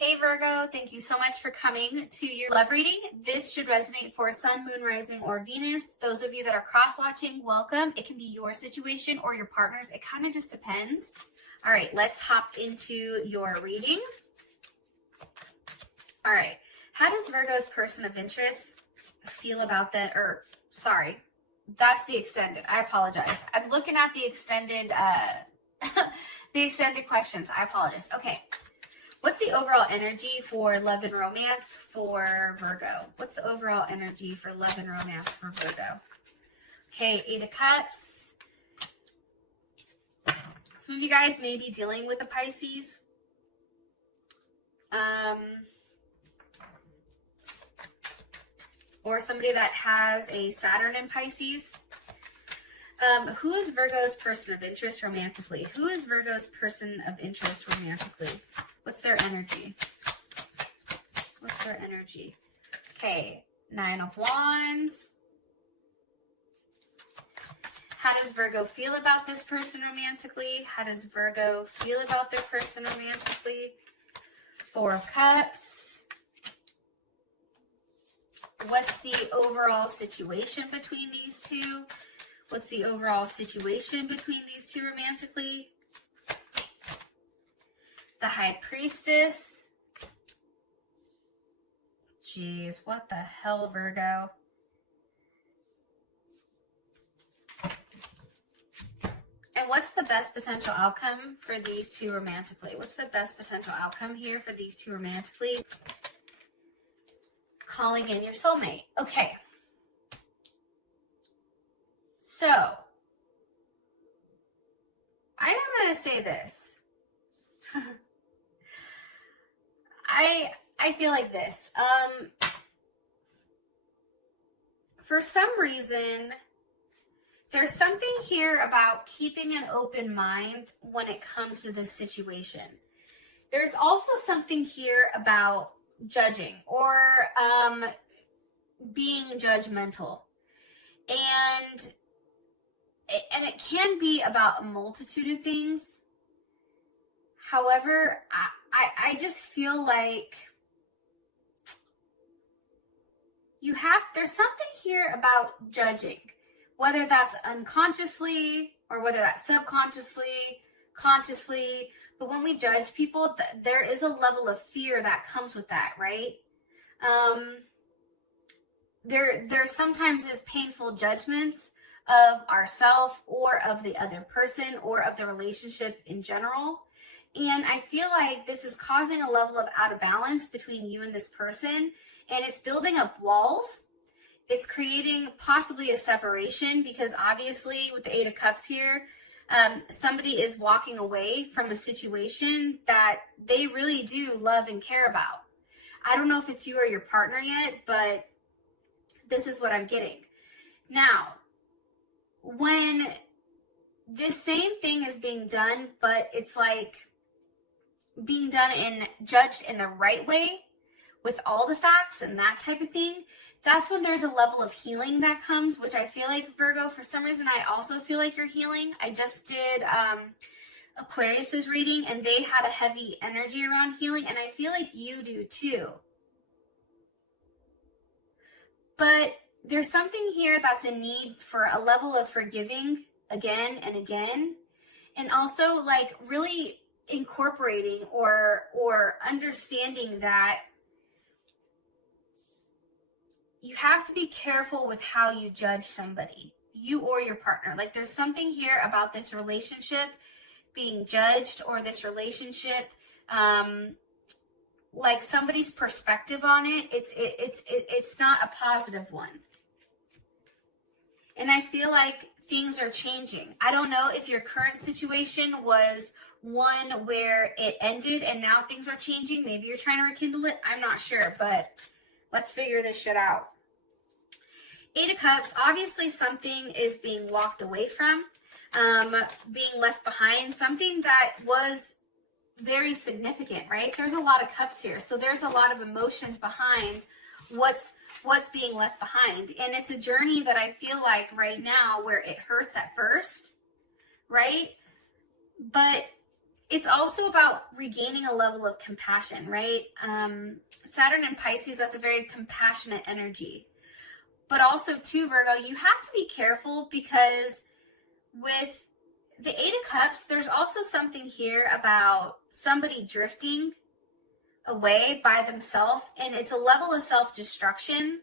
Hey Virgo, thank you so much for coming to your love reading. This should resonate for Sun, Moon, Rising, or Venus. Those of you that are cross-watching, welcome. It can be your situation or your partner's. It kind of just depends. All right, let's hop into your reading. All right, how does Virgo's person of interest feel about that? Or, sorry, that's the extended. I apologize. I'm looking at the extended, the extended questions. I apologize. Okay. What's the overall energy for love and romance for Virgo? What's the overall energy for love and romance for Virgo? Okay, 8 of Cups. Some of you guys may be dealing with a Pisces. Or somebody that has a Saturn in Pisces. Who is Virgo's person of interest romantically? Who is Virgo's person of interest romantically? What's their energy? What's their energy? Okay, 9 of Wands. How does Virgo feel about this person romantically? How does Virgo feel about their person romantically? 4 of Cups. What's the overall situation between these two? What's the overall situation between these two romantically? The High Priestess. Jeez, what the hell, Virgo? And what's the best potential outcome for these two romantically? What's the best potential outcome here for these two romantically? Calling in your soulmate. Okay. So, I am going to say this. I feel like this. For some reason, there's something here about keeping an open mind when it comes to this situation. There's also something here about judging or being judgmental. And it can be about a multitude of things. However, I just feel like there's something here about judging, whether that's unconsciously or whether that's subconsciously, consciously. But when we judge people, there is a level of fear that comes with that, right? There sometimes is painful judgments of ourselves or of the other person or of the relationship in general. And I feel like this is causing a level of out of balance between you and this person. And it's building up walls. It's creating possibly a separation because obviously with the 8 of Cups here, somebody is walking away from a situation that they really do love and care about. I don't know if it's you or your partner yet, but this is what I'm getting. Now, when this same thing is being done, but it's like being done and judged in the right way with all the facts and that type of thing, that's when there's a level of healing that comes, which I feel like, Virgo, for some reason, I also feel like you're healing. I just did Aquarius's reading, and they had a heavy energy around healing, and I feel like you do too. But there's something here that's in need for a level of forgiving again and again, and also like really incorporating or understanding that you have to be careful with how you judge somebody, you or your partner. Like there's something here about this relationship being judged, or this relationship, like somebody's perspective on it. It's not a positive one. And I feel like things are changing. I don't know if your current situation was one where it ended and now things are changing. Maybe you're trying to rekindle it. I'm not sure, but let's figure this shit out. 8 of Cups, obviously something is being walked away from, being left behind, something that was very significant, right? There's a lot of cups here. So there's a lot of emotions behind what's being left behind. And it's a journey that I feel like right now where it hurts at first, right? But It's also about regaining a level of compassion, right? Saturn and Pisces, that's a very compassionate energy. But also too, Virgo, you have to be careful because with the Eight of Cups, there's also something here about somebody drifting away by themselves, and it's a level of self-destruction.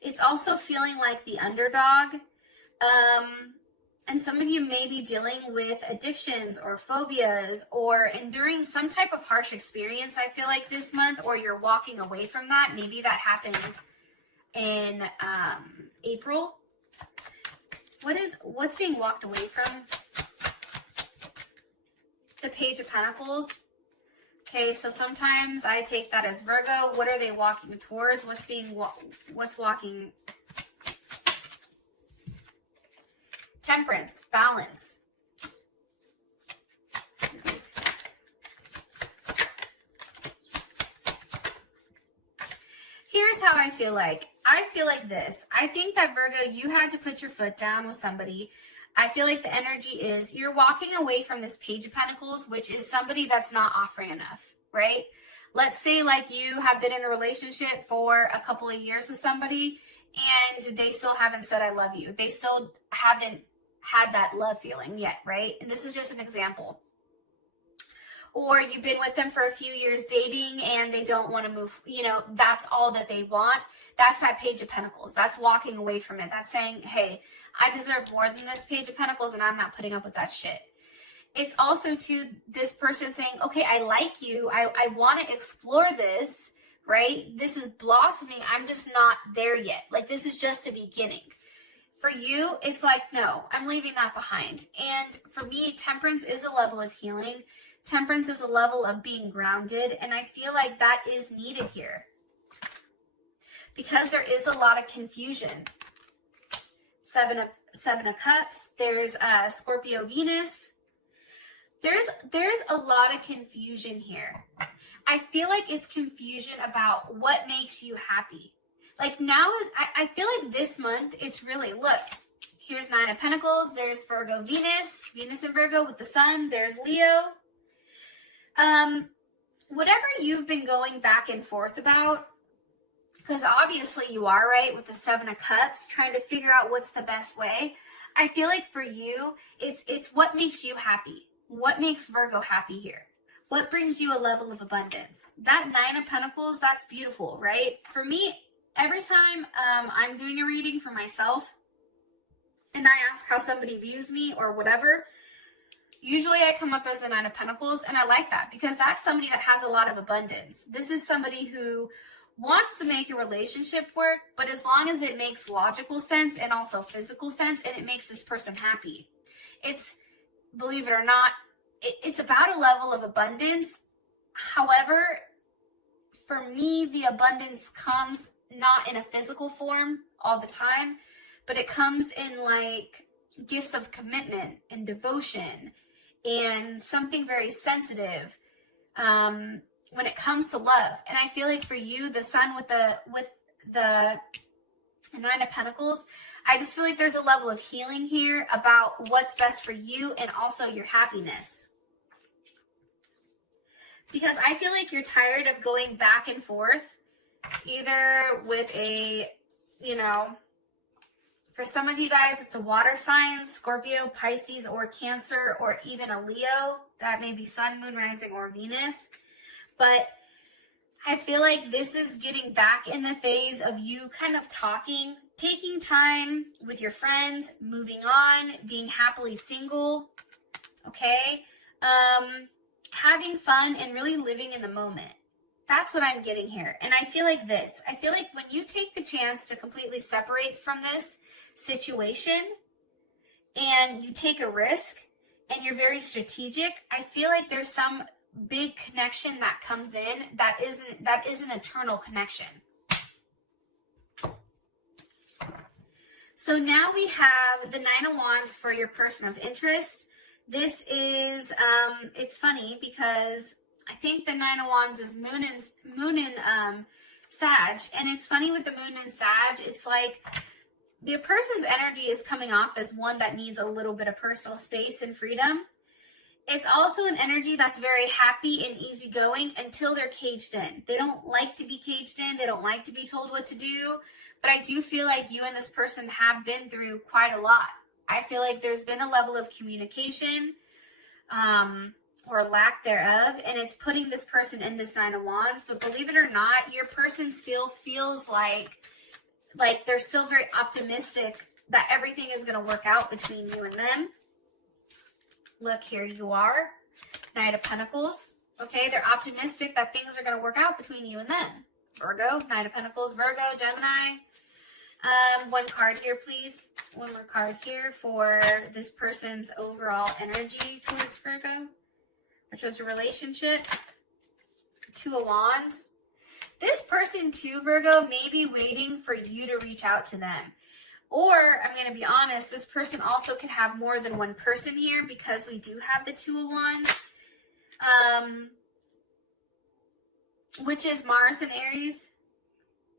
It's also feeling like the underdog. And some of you may be dealing with addictions or phobias or enduring some type of harsh experience, I feel like, this month, or you're walking away from that. Maybe that happened in April. What's being walked away from? The Page of Pentacles. Okay, so sometimes I take that as Virgo. What are they walking towards? What's walking? Temperance, balance. Here's how I feel like. I feel like this. I think that, Virgo, you had to put your foot down with somebody. I feel like the energy is you're walking away from this Page of Pentacles, which is somebody that's not offering enough, right? Let's say like you have been in a relationship for a couple of years with somebody and they still haven't said I love you. They still haven't had that love feeling yet, right? And this is just an example. Or you've been with them for a few years dating and they don't want to move, that's all that they want. That's that Page of Pentacles. That's walking away from it. That's saying, hey, I deserve more than this Page of Pentacles and I'm not putting up with that shit. It's also to this person saying, okay, I like you. I want to explore this, right? This is blossoming. I'm just not there yet. Like, this is just the beginning. For you, it's like, no, I'm leaving that behind. And for me, temperance is a level of healing. Temperance is a level of being grounded. And I feel like that is needed here. Because there is a lot of confusion. Seven of Cups. There's Scorpio Venus. There's a lot of confusion here. I feel like it's confusion about what makes you happy. Like now, I feel like this month, it's really, look, here's Nine of Pentacles. There's Virgo Venus and Virgo with the Sun. There's Leo. Whatever you've been going back and forth about, because obviously you are, right, with the Seven of Cups, trying to figure out what's the best way. I feel like for you, it's what makes you happy. What makes Virgo happy here? What brings you a level of abundance? That Nine of Pentacles, that's beautiful, right? For me, every time I'm doing a reading for myself and I ask how somebody views me or whatever, usually I come up as the Nine of Pentacles, and I like that because that's somebody that has a lot of abundance. This is somebody who wants to make a relationship work, but as long as it makes logical sense and also physical sense and it makes this person happy. It's, believe it or not, it's about a level of abundance. However, for me, the abundance comes not in a physical form all the time, but it comes in like gifts of commitment and devotion and something very sensitive when it comes to love. And I feel like for you, the Sun with the Nine of Pentacles, I just feel like there's a level of healing here about what's best for you and also your happiness. Because I feel like you're tired of going back and forth, either with a, for some of you guys, it's a water sign, Scorpio, Pisces, or Cancer, or even a Leo. That may be Sun, Moon, Rising, or Venus. But I feel like this is getting back in the phase of you kind of talking, taking time with your friends, moving on, being happily single, okay? Having fun and really living in the moment. That's what I'm getting here. And I feel like this. I feel like when you take the chance to completely separate from this situation and you take a risk and you're very strategic, I feel like there's some big connection that comes in that is an eternal connection. So now we have the Nine of Wands for your person of interest. This is it's funny because I think the Nine of Wands is Moon and Sag, and it's funny with the Moon and Sag, it's like the person's energy is coming off as one that needs a little bit of personal space and freedom. It's also an energy that's very happy and easygoing until they're caged in. They don't like to be caged in. They don't like to be told what to do. But I do feel like you and this person have been through quite a lot. I feel like there's been a level of communication or lack thereof, and it's putting this person in this Nine of Wands. But believe it or not, your person still feels like they're still very optimistic that everything is going to work out between you and them. Look, here you are, Knight of Pentacles. Okay, they're optimistic that things are going to work out between you and them. Virgo, Knight of Pentacles, Virgo, Gemini. One card here, please. One more card here for this person's overall energy towards Virgo, which was a relationship. Two of Wands. This person too, Virgo, may be waiting for you to reach out to them. Or, I'm going to be honest, this person also could have more than one person here because we do have the Two of Wands, which is Mars and Aries.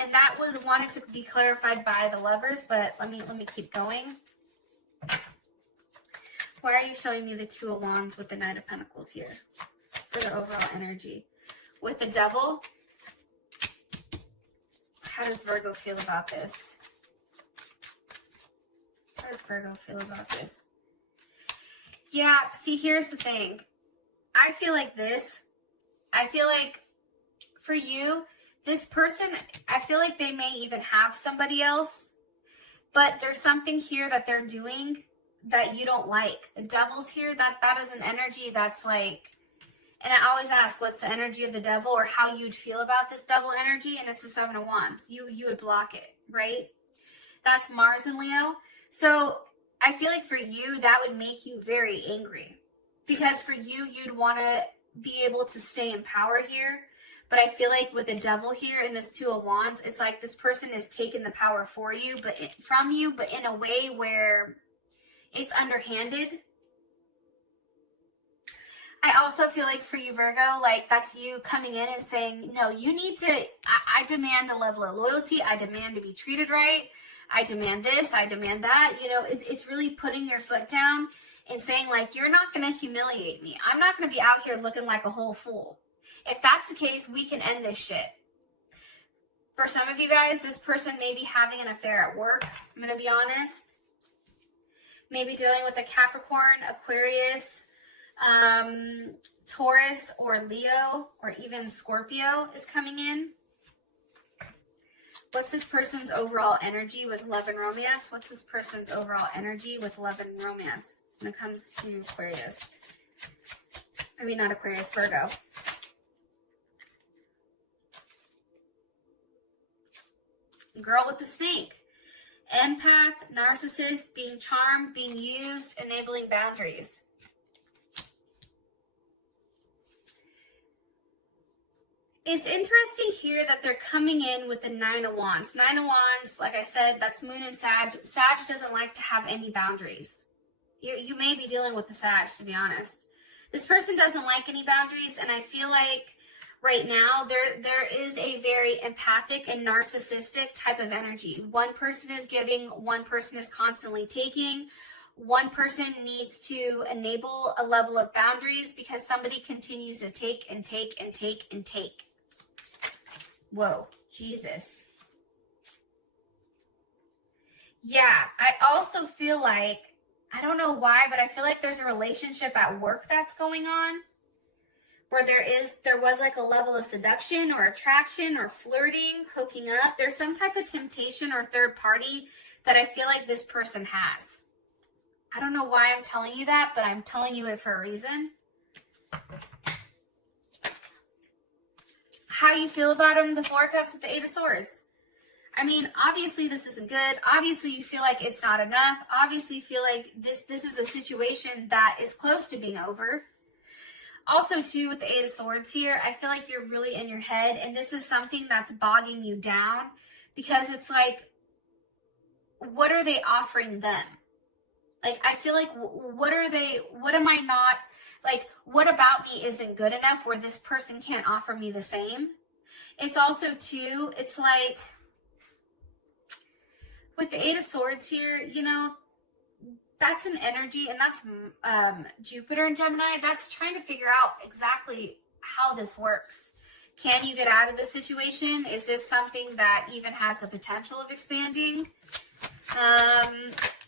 And that was wanted to be clarified by the Lovers, but let me keep going. Why are you showing me the Two of Wands with the Knight of Pentacles here for their overall energy? With the Devil, how does Virgo feel about this? How does Virgo feel about this? Yeah, see, here's the thing. I feel like this. I feel like for you, this person, I feel like they may even have somebody else, but there's something here that they're doing that you don't like. The Devil's here, that is an energy that's like, and I always ask, what's the energy of the Devil, or how you'd feel about this Devil energy, and it's the Seven of Wands. You would block it, right? That's Mars and Leo. So I feel like for you, that would make you very angry, because for you, you'd want to be able to stay in power here. But I feel like with the Devil here and this Two of Wands, it's like this person is taking the power for you, but from you, but in a way where it's underhanded. I also feel like for you, Virgo, like that's you coming in and saying, no, you need to, I demand a level of loyalty. I demand to be treated right. I demand this. I demand that. You know, it's really putting your foot down and saying, like, you're not going to humiliate me. I'm not going to be out here looking like a whole fool. If that's the case, we can end this shit. For some of you guys, this person may be having an affair at work. I'm going to be honest. Maybe dealing with a Capricorn, Aquarius, Taurus, or Leo, or even Scorpio is coming in. What's this person's overall energy with love and romance? What's this person's overall energy with love and romance when it comes to Aquarius? I mean, not Aquarius, Virgo. Girl with the snake. Empath, narcissist, being charmed, being used, enabling boundaries. It's interesting here that they're coming in with the Nine of Wands. Nine of Wands, like I said, that's Moon and Sag. Sag doesn't like to have any boundaries. You may be dealing with the Sag, to be honest. This person doesn't like any boundaries, and I feel like right now there is a very empathic and narcissistic type of energy. One person is giving, one person is constantly taking. One person needs to enable a level of boundaries because somebody continues to take and take and take and take. Whoa, Jesus. Yeah, I also feel like, I don't know why, but I feel like there's a relationship at work that's going on where there was like a level of seduction or attraction or flirting, hooking up. There's some type of temptation or third party that I feel like this person has. I don't know why I'm telling you that, but I'm telling you it for a reason. How you feel about them, the Four of Cups with the Eight of Swords. I mean, obviously this isn't good. Obviously you feel like it's not enough. Obviously you feel like this is a situation that is close to being over. Also, too, with the Eight of Swords here, I feel like you're really in your head, and this is something that's bogging you down because it's like, what are they offering them? Like, I feel like, what am I not, like, what about me isn't good enough where this person can't offer me the same? It's also, too, it's like, with the Eight of Swords here, you know, that's an energy, and that's Jupiter and Gemini. That's trying to figure out exactly how this works. Can you get out of this situation? Is this something that even has the potential of expanding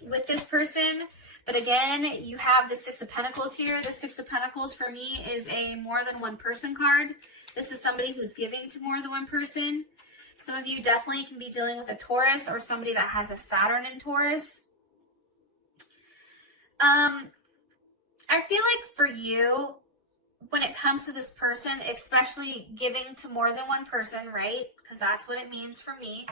with this person? But again, you have the Six of Pentacles here. The Six of Pentacles for me is a more than one person card. This is somebody who's giving to more than one person. Some of you definitely can be dealing with a Taurus or somebody that has a Saturn in Taurus. I feel like for you, when it comes to this person, especially giving to more than one person, right? Because that's what it means for me.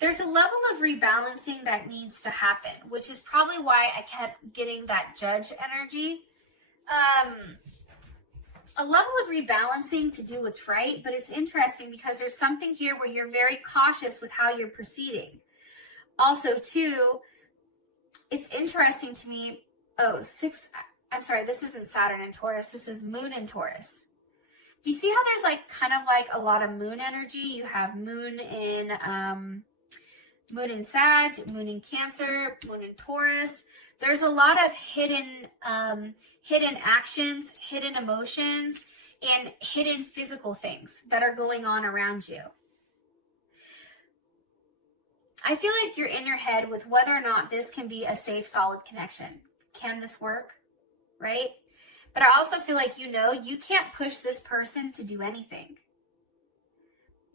There's a level of rebalancing that needs to happen, which is probably why I kept getting that Judge energy. A level of rebalancing to do what's right, but it's interesting because there's something here where you're very cautious with how you're proceeding. Also, too, it's interesting to me. I'm sorry, this isn't Saturn in Taurus. This is Moon in Taurus. Do you see how there's like kind of like a lot of Moon energy? You have Moon in Sag, Moon in Cancer, Moon in Taurus. There's a lot of hidden actions, hidden emotions, and hidden physical things that are going on around you. I feel like you're in your head with whether or not this can be a safe, solid connection. Can this work? Right? But I also feel like, you can't push this person to do anything.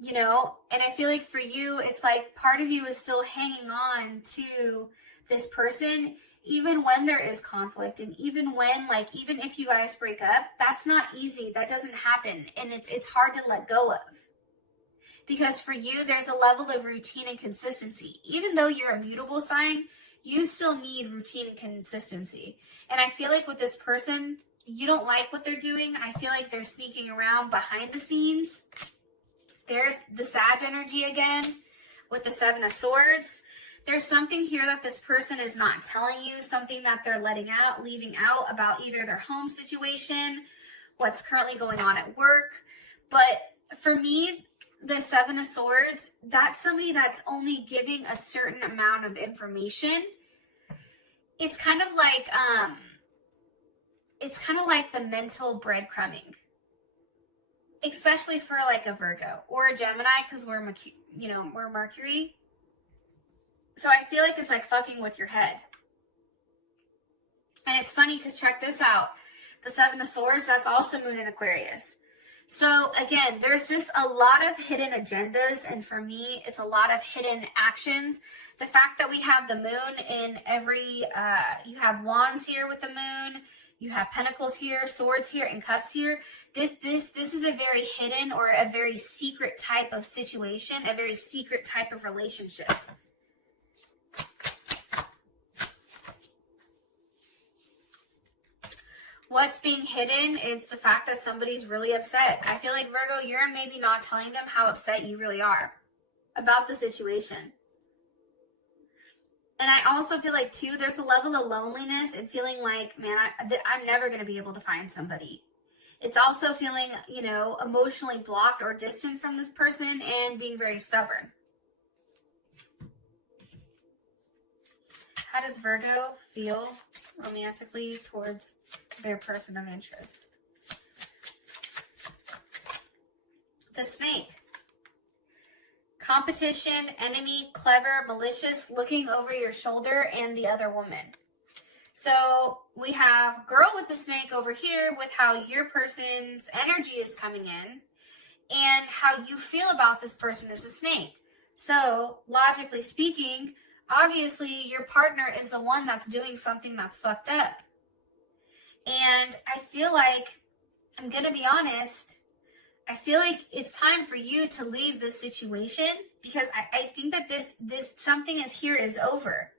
And I feel like for you, it's like part of you is still hanging on to this person, even when there is conflict, and even if you guys break up, that's not easy. That doesn't happen. And it's hard to let go of. Because for you, there's a level of routine and consistency. Even though you're a mutable sign, you still need routine and consistency. And I feel like with this person, you don't like what they're doing. I feel like they're sneaking around behind the scenes. There's the Sag energy again with the Seven of Swords. There's something here that this person is not telling you, something that they're leaving out about either their home situation, what's currently going on at work. But for me, the Seven of Swords, that's somebody that's only giving a certain amount of information. It's kind of like the mental breadcrumbing, especially for like a Virgo or a Gemini, because we're Mercury. So I feel like it's like fucking with your head. And it's funny because check this out. The Seven of Swords, that's also Moon in Aquarius. So again, there's just a lot of hidden agendas, and for me, it's a lot of hidden actions. The fact that we have the moon in every, you have wands here with the moon, you have pentacles here, swords here, and cups here. This is a very hidden or a very secret type of situation, a very secret type of relationship. What's being hidden is the fact that somebody's really upset. I feel like, Virgo, you're maybe not telling them how upset you really are about the situation. And I also feel like, too, there's a level of loneliness and feeling like, man, I'm never going to be able to find somebody. It's also feeling, emotionally blocked or distant from this person and being very stubborn. How does Virgo feel romantically towards their person of interest? The Snake. Competition, enemy, clever, malicious, looking over your shoulder, and the other woman. So we have girl with the snake over here with how your person's energy is coming in and how you feel about this person as a snake. So logically speaking, obviously your partner is the one that's doing something that's fucked up. And I feel like, I'm going to be honest, I feel like it's time for you to leave this situation because I think that this something is over.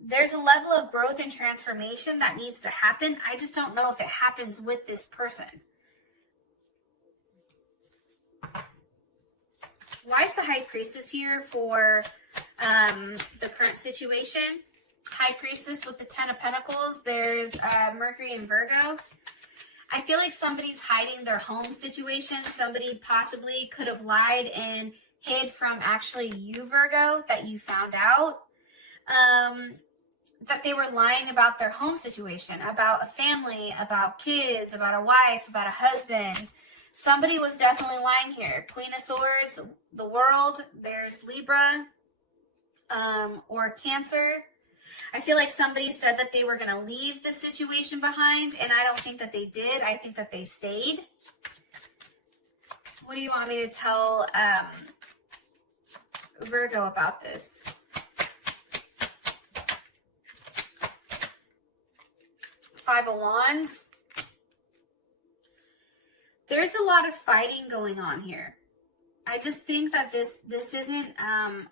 There's a level of growth and transformation that needs to happen. I just don't know if it happens with this person. Why is the High Priestess here for the current situation? High Priestess with the Ten of Pentacles. There's Mercury and Virgo. I feel like somebody's hiding their home situation. Somebody possibly could have lied and hid from actually you, Virgo, that you found out. that they were lying about their home situation, about a family, about kids, about a wife, about a husband. Somebody was definitely lying here. Queen of Swords, the World, there's Libra, or Cancer. I feel like somebody said that they were going to leave the situation behind, and I don't think that they did. I think that they stayed. What do you want me to tell Virgo about this? Five of Wands. There's a lot of fighting going on here. I just think that this isn't,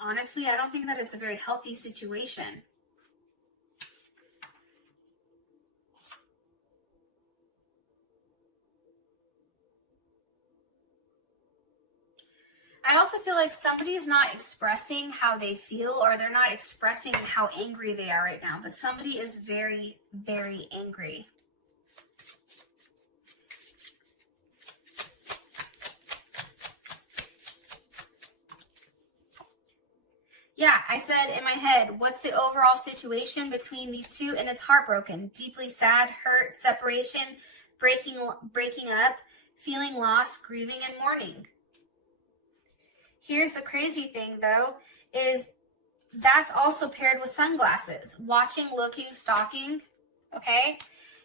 honestly, I don't think that it's a very healthy situation. I also feel like somebody is not expressing how they feel, or they're not expressing how angry they are right now, but somebody is very, very angry. Yeah, I said in my head, what's the overall situation between these two? And it's heartbroken, deeply sad, hurt, separation, breaking up, feeling lost, grieving, and mourning. Here's the crazy thing, though, is that's also paired with sunglasses. Watching, looking, stalking, okay?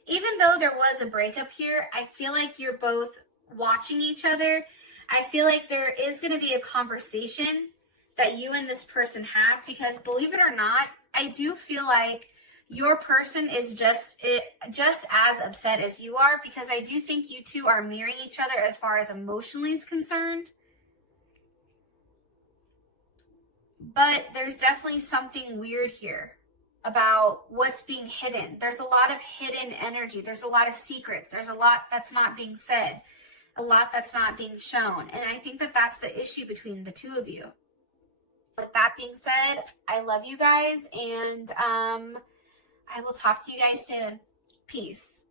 Even though there was a breakup here, I feel like you're both watching each other. I feel like there is going to be a conversation that you and this person have, because believe it or not, I do feel like your person is just as upset as you are, because I do think you two are mirroring each other as far as emotionally is concerned. But there's definitely something weird here about what's being hidden. There's a lot of hidden energy. There's a lot of secrets. There's a lot that's not being said, a lot that's not being shown. And I think that that's the issue between the two of you. With that being said, I love you guys, and I will talk to you guys soon. Peace.